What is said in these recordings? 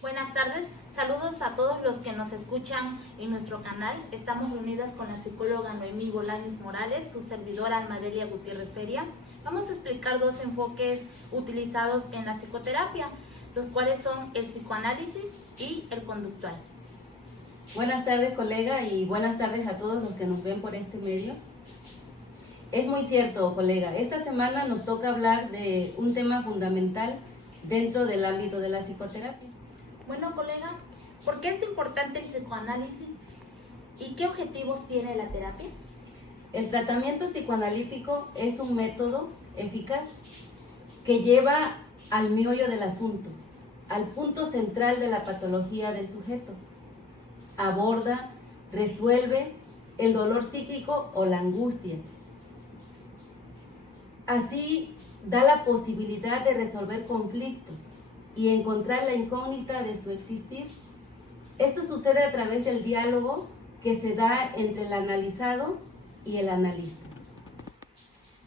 Buenas tardes, saludos a todos los que nos escuchan en nuestro canal. Estamos reunidas con la psicóloga Noemí Bolaños Morales, su servidora Almadelia Gutiérrez Feria. Vamos a explicar dos enfoques utilizados en la psicoterapia, los cuales son el psicoanálisis y el conductual. Buenas tardes, colega, y buenas tardes a todos los que nos ven por este medio. Es muy cierto, colega, esta semana nos toca hablar de un tema fundamental dentro del ámbito de la psicoterapia. Bueno, colega, ¿por qué es importante el psicoanálisis y qué objetivos tiene la terapia? El tratamiento psicoanalítico es un método eficaz que lleva al meollo del asunto, al punto central de la patología del sujeto. Aborda, resuelve el dolor psíquico o la angustia. Así da la posibilidad de resolver conflictos y encontrar la incógnita de su existir. Esto sucede a través del diálogo que se da entre el analizado y el analista.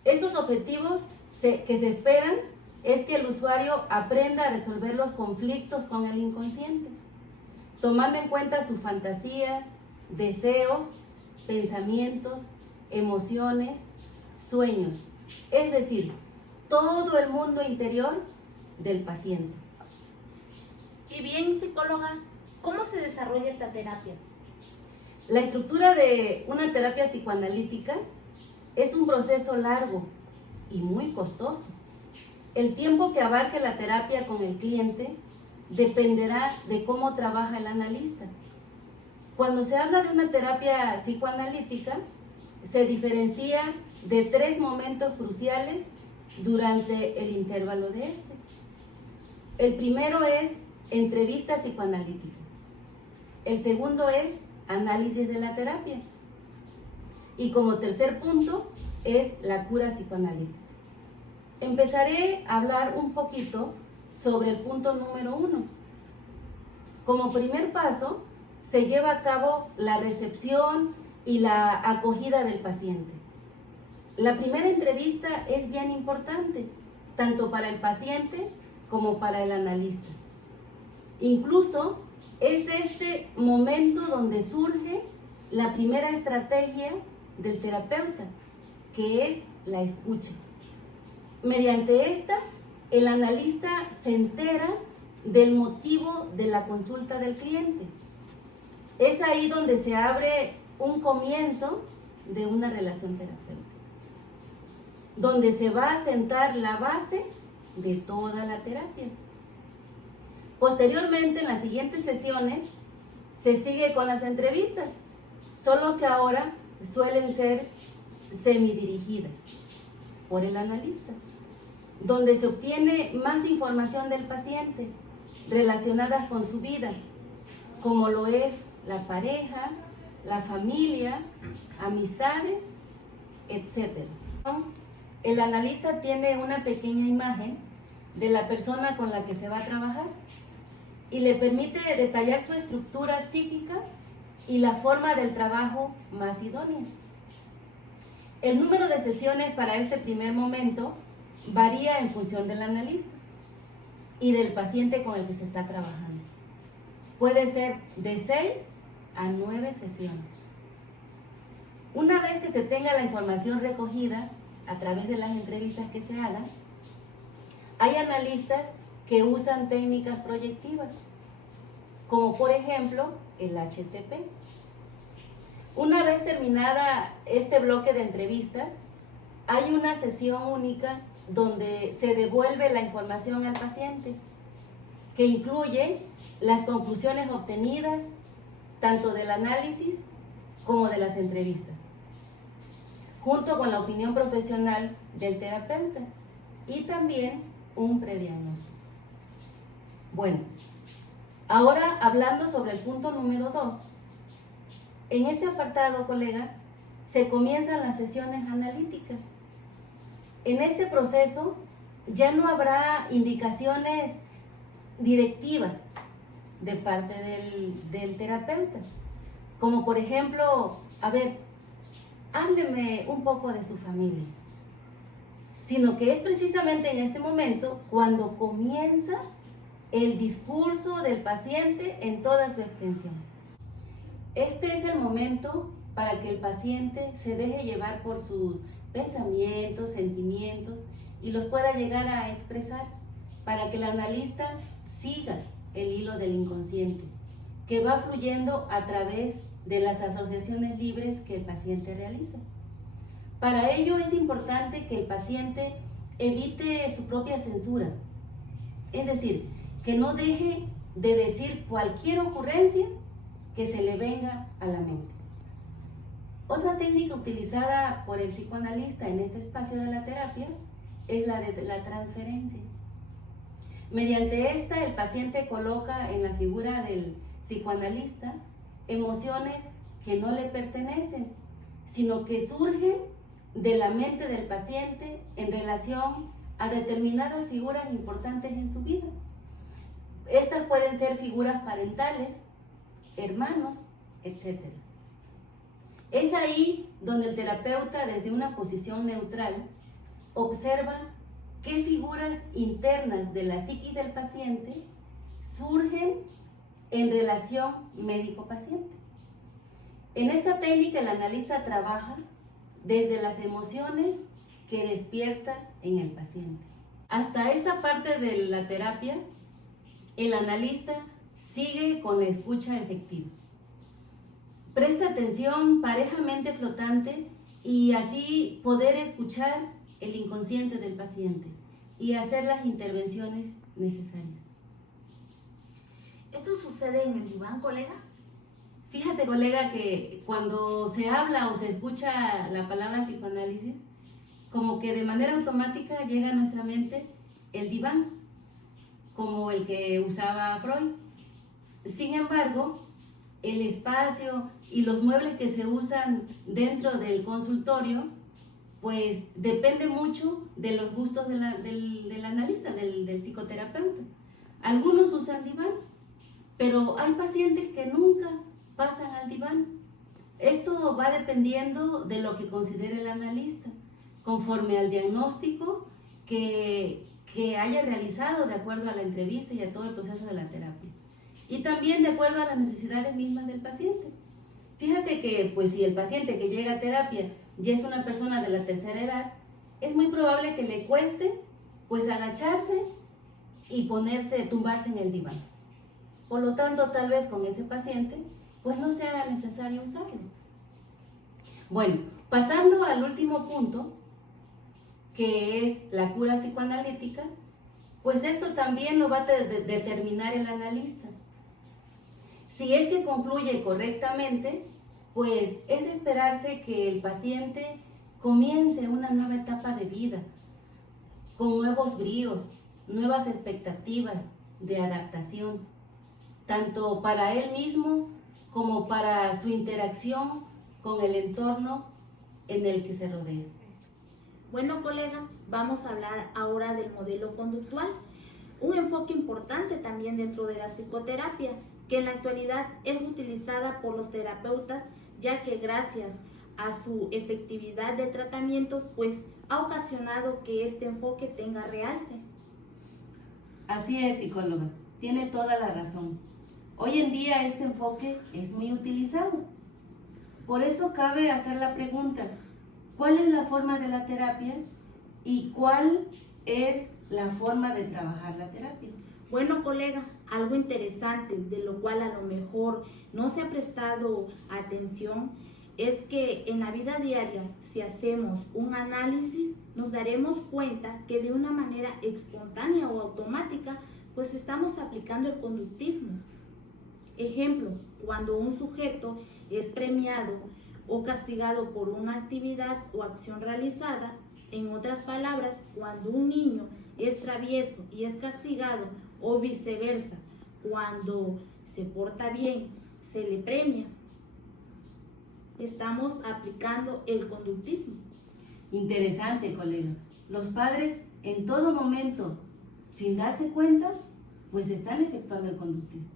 Esos objetivos que se esperan es que el usuario aprenda a resolver los conflictos con el inconsciente, tomando en cuenta sus fantasías, deseos, pensamientos, emociones, sueños, es decir, todo el mundo interior del paciente. Y bien, psicóloga, ¿cómo se desarrolla esta terapia? La estructura de una terapia psicoanalítica es un proceso largo y muy costoso. El tiempo que abarque la terapia con el cliente dependerá de cómo trabaja el analista. Cuando se habla de una terapia psicoanalítica, se diferencia de 3 momentos cruciales durante el intervalo de este. El primero es entrevista psicoanalítica. El segundo es análisis de la terapia. Y como tercer punto es la cura psicoanalítica. Empezaré a hablar un poquito sobre el punto número 1. Como primer paso, se lleva a cabo la recepción y la acogida del paciente. La primera entrevista es bien importante, tanto para el paciente como para el analista. Incluso es este momento donde surge la primera estrategia del terapeuta, que es la escucha. Mediante esta, el analista se entera del motivo de la consulta del cliente. Es ahí donde se abre un comienzo de una relación terapéutica, donde se va a sentar la base de toda la terapia. Posteriormente, en las siguientes sesiones, se sigue con las entrevistas, solo que ahora suelen ser semidirigidas por el analista, donde se obtiene más información del paciente relacionadas con su vida, como lo es la pareja, la familia, amistades, etc. El analista tiene una pequeña imagen de la persona con la que se va a trabajar y le permite detallar su estructura psíquica y la forma del trabajo más idónea. El número de sesiones para este primer momento varía en función del analista y del paciente con el que se está trabajando. Puede ser de 6 a 9 sesiones. Una vez que se tenga la información recogida a través de las entrevistas que se hagan, hay analistas que usan técnicas proyectivas, como por ejemplo el HTP. Una vez terminada este bloque de entrevistas, hay una sesión única donde se devuelve la información al paciente, que incluye las conclusiones obtenidas tanto del análisis como de las entrevistas, junto con la opinión profesional del terapeuta y también un prediagnóstico. Bueno, ahora hablando sobre el punto número 2. En este apartado, colega, se comienzan las sesiones analíticas. En este proceso ya no habrá indicaciones directivas de parte del terapeuta, como por ejemplo, hábleme un poco de su familia, sino que es precisamente en este momento cuando comienza el discurso del paciente en toda su extensión. Este es el momento para que el paciente se deje llevar por sus pensamientos, sentimientos y los pueda llegar a expresar, para que el analista siga el hilo del inconsciente, que va fluyendo a través de las asociaciones libres que el paciente realiza. Para ello es importante que el paciente evite su propia censura, es decir, que no deje de decir cualquier ocurrencia que se le venga a la mente. Otra técnica utilizada por el psicoanalista en este espacio de la terapia es la de la transferencia. Mediante esta, el paciente coloca en la figura del psicoanalista emociones que no le pertenecen, sino que surgen de la mente del paciente en relación a determinadas figuras importantes en su vida. Estas pueden ser figuras parentales, hermanos, etc. Es ahí donde el terapeuta, desde una posición neutral, observa qué figuras internas de la psiquis del paciente surgen en relación médico-paciente. En esta técnica el analista trabaja desde las emociones que despierta en el paciente. Hasta esta parte de la terapia, el analista sigue con la escucha efectiva. Presta atención parejamente flotante y así poder escuchar el inconsciente del paciente y hacer las intervenciones necesarias. ¿Esto sucede en el diván, colega? Fíjate, colega, que cuando se habla o se escucha la palabra psicoanálisis, como que de manera automática llega a nuestra mente el diván, como el que usaba Freud. Sin embargo, el espacio y los muebles que se usan dentro del consultorio, pues depende mucho de los gustos del analista, del psicoterapeuta. Algunos usan diván, pero hay pacientes que nunca pasan al diván. Esto va dependiendo de lo que considere el analista, conforme al diagnóstico que haya realizado de acuerdo a la entrevista y a todo el proceso de la terapia. Y también de acuerdo a las necesidades mismas del paciente. Fíjate que pues si el paciente que llega a terapia ya es una persona de la tercera edad, es muy probable que le cueste pues agacharse y tumbarse en el diván. Por lo tanto, tal vez con ese paciente pues no sea necesario usarlo. Bueno, pasando al último punto, que es la cura psicoanalítica, pues esto también lo va a determinar el analista. Si es que concluye correctamente, pues es de esperarse que el paciente comience una nueva etapa de vida, con nuevos bríos, nuevas expectativas de adaptación, tanto para él mismo como para su interacción con el entorno en el que se rodea. Bueno, colega, vamos a hablar ahora del modelo conductual, un enfoque importante también dentro de la psicoterapia, que en la actualidad es utilizada por los terapeutas, ya que gracias a su efectividad de tratamiento, pues ha ocasionado que este enfoque tenga realce. Así es, psicóloga, tiene toda la razón. Hoy en día este enfoque es muy utilizado. Por eso cabe hacer la pregunta: ¿cuál es la forma de la terapia y cuál es la forma de trabajar la terapia? Bueno, colega, algo interesante de lo cual a lo mejor no se ha prestado atención es que en la vida diaria, si hacemos un análisis, nos daremos cuenta que de una manera espontánea o automática, pues estamos aplicando el conductismo. Ejemplo, cuando un sujeto es premiado o castigado por una actividad o acción realizada, en otras palabras, cuando un niño es travieso y es castigado, o viceversa, cuando se porta bien, se le premia, estamos aplicando el conductismo. Interesante, colega. Los padres en todo momento, sin darse cuenta, pues están efectuando el conductismo.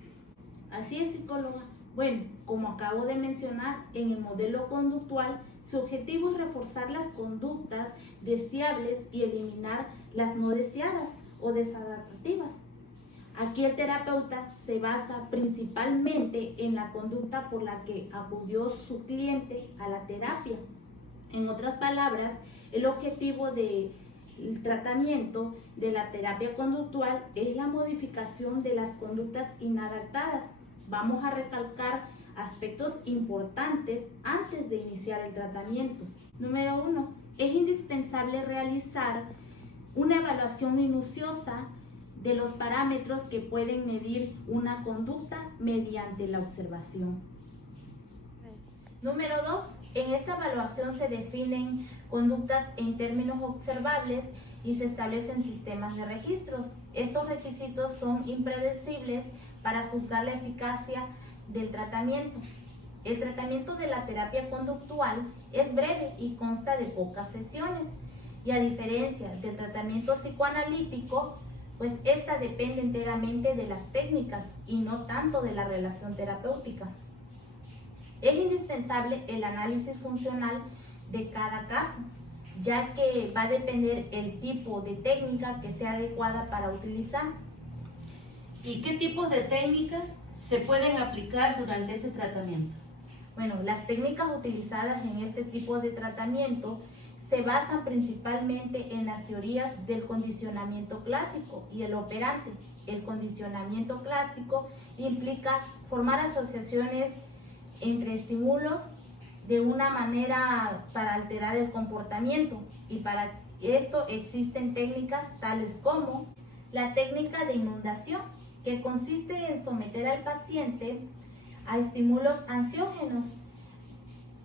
Así es, psicóloga. Bueno, como acabo de mencionar, en el modelo conductual, su objetivo es reforzar las conductas deseables y eliminar las no deseadas o desadaptativas. Aquí el terapeuta se basa principalmente en la conducta por la que acudió su cliente a la terapia. En otras palabras, el objetivo del tratamiento de la terapia conductual es la modificación de las conductas inadaptadas. Vamos a recalcar aspectos importantes antes de iniciar el tratamiento. Número 1. Es indispensable realizar una evaluación minuciosa de los parámetros que pueden medir una conducta mediante la observación. Número 2. En esta evaluación se definen conductas en términos observables y se establecen sistemas de registros. Estos requisitos son impredecibles para juzgar la eficacia del tratamiento. El tratamiento de la terapia conductual es breve y consta de pocas sesiones. Y a diferencia del tratamiento psicoanalítico, pues esta depende enteramente de las técnicas y no tanto de la relación terapéutica. Es indispensable el análisis funcional de cada caso, ya que va a depender el tipo de técnica que sea adecuada para utilizar. ¿Y qué tipos de técnicas se pueden aplicar durante este tratamiento? Bueno, las técnicas utilizadas en este tipo de tratamiento se basan principalmente en las teorías del condicionamiento clásico y el operante. El condicionamiento clásico implica formar asociaciones entre estímulos de una manera para alterar el comportamiento, y para esto existen técnicas tales como la técnica de inundación, que consiste en someter al paciente a estímulos ansiógenos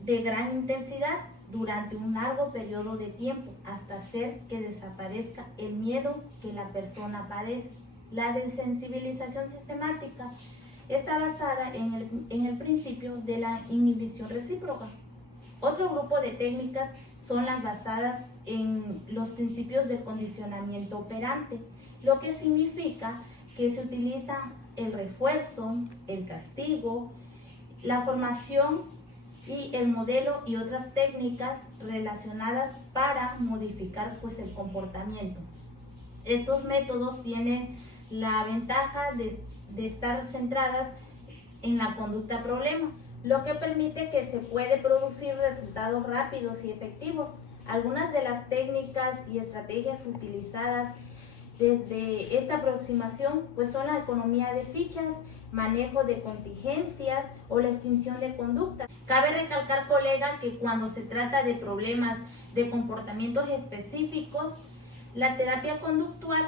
de gran intensidad durante un largo periodo de tiempo hasta hacer que desaparezca el miedo que la persona padece. La desensibilización sistemática está basada en el principio de la inhibición recíproca. Otro grupo de técnicas son las basadas en los principios del condicionamiento operante, lo que significa que se utiliza el refuerzo, el castigo, la formación y el modelo y otras técnicas relacionadas para modificar pues el comportamiento. Estos métodos tienen la ventaja de estar centradas en la conducta problema, lo que permite que se puede producir resultados rápidos y efectivos. Algunas de las técnicas y estrategias utilizadas desde esta aproximación pues son la economía de fichas, manejo de contingencias o la extinción de conducta. Cabe recalcar, colega, que cuando se trata de problemas de comportamientos específicos, la terapia conductual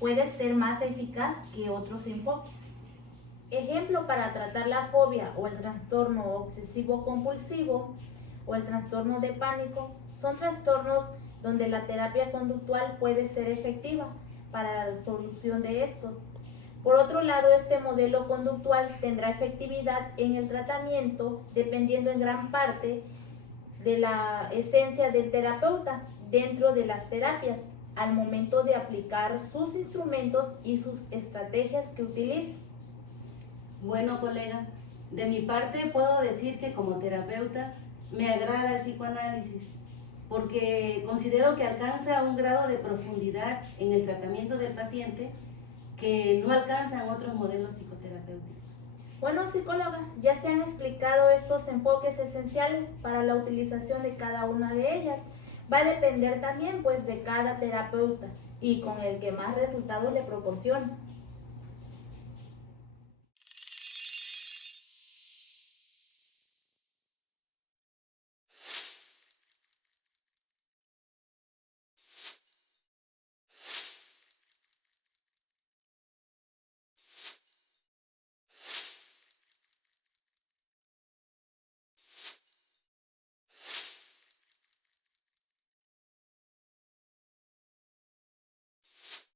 puede ser más eficaz que otros enfoques. Ejemplo para tratar la fobia o el trastorno obsesivo compulsivo o el trastorno de pánico son trastornos donde la terapia conductual puede ser efectiva para la solución de estos. Por otro lado, este modelo conductual tendrá efectividad en el tratamiento dependiendo en gran parte de la esencia del terapeuta dentro de las terapias al momento de aplicar sus instrumentos y sus estrategias que utilice. Bueno, colega, de mi parte puedo decir que como terapeuta me agrada el psicoanálisis porque considero que alcanza un grado de profundidad en el tratamiento del paciente que no alcanzan otros modelos psicoterapéuticos. Bueno, psicóloga, ya se han explicado estos enfoques esenciales para la utilización de cada una de ellas. Va a depender también pues de cada terapeuta y con el que más resultados le proporcione.